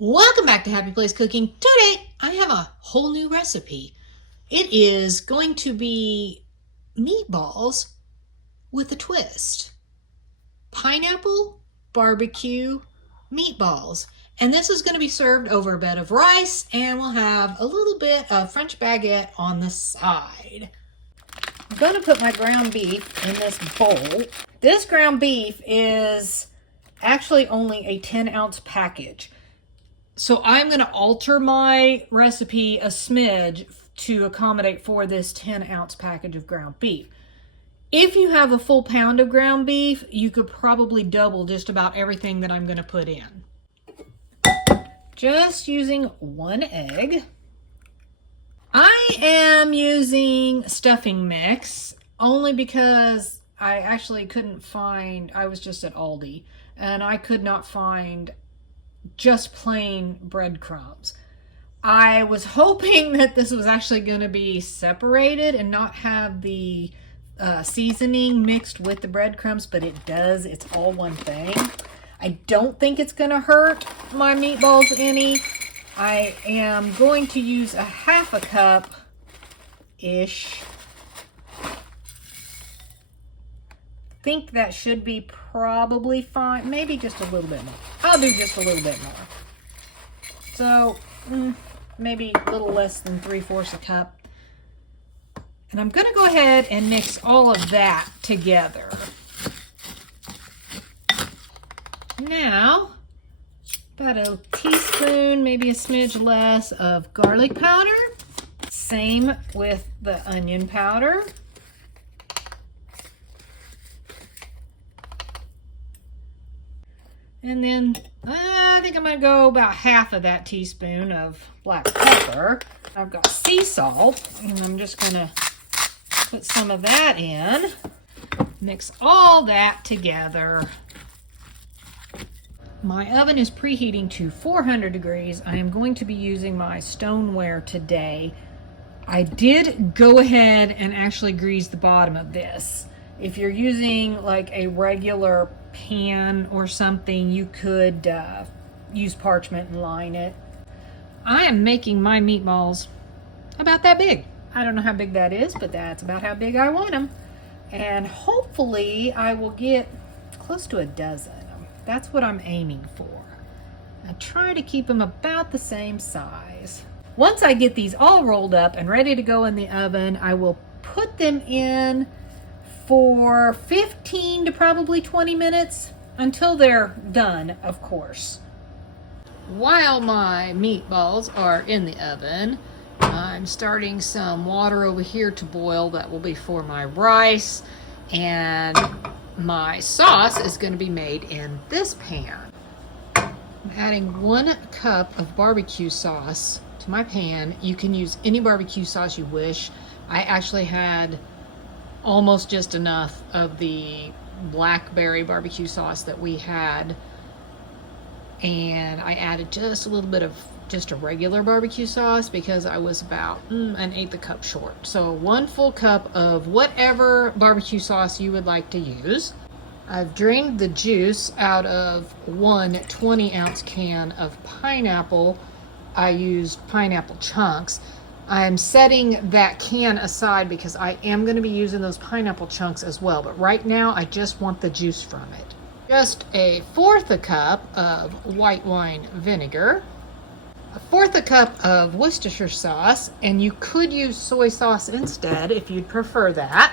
Welcome back to Happy Place Cooking. Today I have a whole new recipe. It is going to be meatballs with a twist. Pineapple barbecue meatballs. And this is going to be served over a bed of rice, and we'll have a little bit of French baguette on the side. I'm going to put my ground beef in this bowl. This ground beef is actually only a 10-ounce package. So I'm going to alter my recipe a smidge to accommodate for this 10-ounce package of ground beef. If you have a full pound of ground beef, you could probably double just about everything that I'm going to put in. Just using 1 egg. I am using stuffing mix only because I actually couldn't find, I was just at Aldi, and I could not find just plain breadcrumbs. I was hoping that this was actually going to be separated and not have the seasoning mixed with the breadcrumbs, but it does. It's all one thing. I don't think it's going to hurt my meatballs any. I am going to use a half a cup-ish. Think that should be probably fine. Maybe just a little bit more. I'll do just a little bit more. So maybe a little less than 3/4 a cup. And I'm going to go ahead and mix all of that together. Now, about a teaspoon, maybe a smidge less of garlic powder. Same with the onion powder. And then I think I'm going to go about half of that teaspoon of black pepper. I've got sea salt, and I'm just going to put some of that in. Mix all that together. My oven is preheating to 400 degrees. I am going to be using my stoneware today. I did go ahead and actually grease the bottom of this. If you're using like a regular pan or something, you could use parchment and line it. I am making my meatballs about that big. I don't know how big that is, but that's about how big I want them. And hopefully I will get close to a dozen. That's what I'm aiming for. I try to keep them about the same size. Once I get these all rolled up and ready to go in the oven, I will put them in for 15 to probably 20 minutes until they're done, of course. While my meatballs are in the oven, I'm starting some water over here to boil. That will be for my rice, and my sauce is going to be made in this pan. I'm adding 1 cup of barbecue sauce to my pan. You can use any barbecue sauce you wish. I actually had almost just enough of the blackberry barbecue sauce that we had, and I added just a little bit of just a regular barbecue sauce because I was about 1/8 cup short. So 1 full cup of whatever barbecue sauce you would like to use. I've drained the juice out of 1 20-ounce can of pineapple. I used pineapple chunks. I'm setting that can aside because I am going to be using those pineapple chunks as well. But right now, I just want the juice from it. Just 1/4 cup of white wine vinegar. 1/4 cup of Worcestershire sauce. And you could use soy sauce instead if you'd prefer that.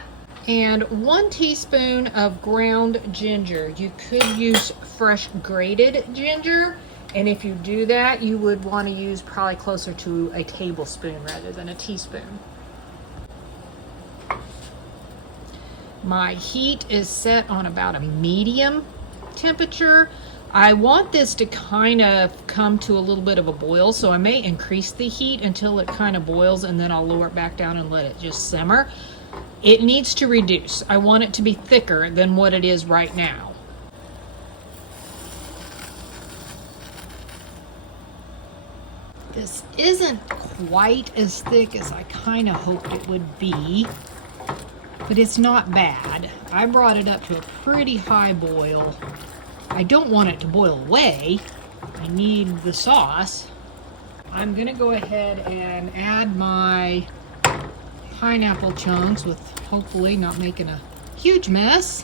And 1 teaspoon of ground ginger. You could use fresh grated ginger. And if you do that, you would want to use probably closer to a tablespoon rather than a teaspoon. My heat is set on about a medium temperature. I want this to kind of come to a little bit of a boil, so I may increase the heat until it kind of boils, and then I'll lower it back down and let it just simmer. It needs to reduce. I want it to be thicker than what it is right now. This isn't quite as thick as I kind of hoped it would be, but it's not bad. I brought it up to a pretty high boil. I don't want it to boil away, I need the sauce. I'm gonna go ahead and add my pineapple chunks with hopefully not making a huge mess.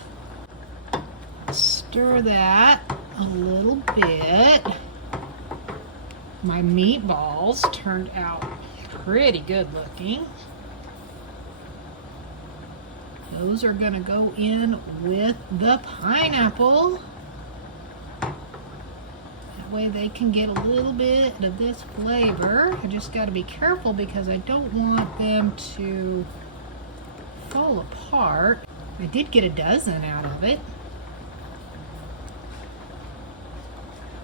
Stir that a little bit. My meatballs turned out pretty good looking. Those are gonna go in with the pineapple. That way they can get a little bit of this flavor. I just gotta be careful because I don't want them to fall apart. I did get a dozen out of it.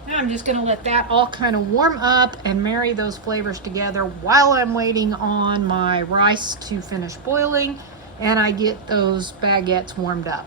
Now I'm just gonna let that all kind of warm up and marry those flavors together while I'm waiting on my rice to finish boiling and I get those baguettes warmed up.